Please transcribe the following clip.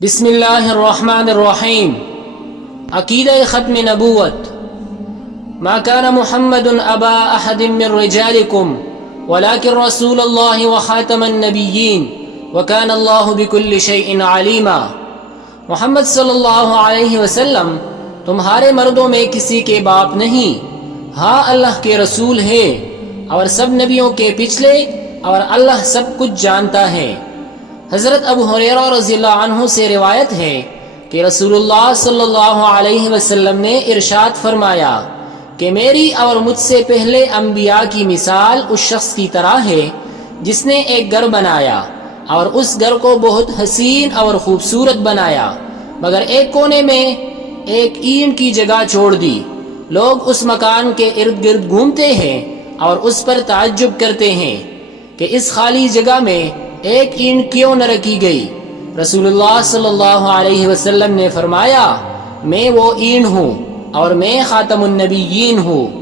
بسم اللہ الرحمن الرحیم عقیدہ ختم نبوت ما كان محمد ابا احد من رجالكم ولكن رسول اللہ وخاتم النبیین وكان اللہ بكل شيء علیما۔ محمد صلی اللہ علیہ وسلم تمہارے مردوں میں کسی کے باپ نہیں، ہاں اللہ کے رسول ہے اور سب نبیوں کے پچھلے، اور اللہ سب کچھ جانتا ہے۔ حضرت ابو ہریرہ رضی اللہ عنہ سے روایت ہے کہ رسول اللہ صلی اللہ علیہ وسلم نے ارشاد فرمایا کہ میری اور مجھ سے پہلے انبیاء کی مثال اس شخص کی طرح ہے جس نے ایک گھر بنایا اور اس گھر کو بہت حسین اور خوبصورت بنایا، مگر ایک کونے میں ایک اینٹ کی جگہ چھوڑ دی۔ لوگ اس مکان کے ارد گرد گھومتے ہیں اور اس پر تعجب کرتے ہیں کہ اس خالی جگہ میں ایک اینٹ کیوں نہ رکھی گئی۔ رسول اللہ صلی اللہ علیہ وسلم نے فرمایا، میں وہ اینٹ ہوں اور میں خاتم النبیین ہوں۔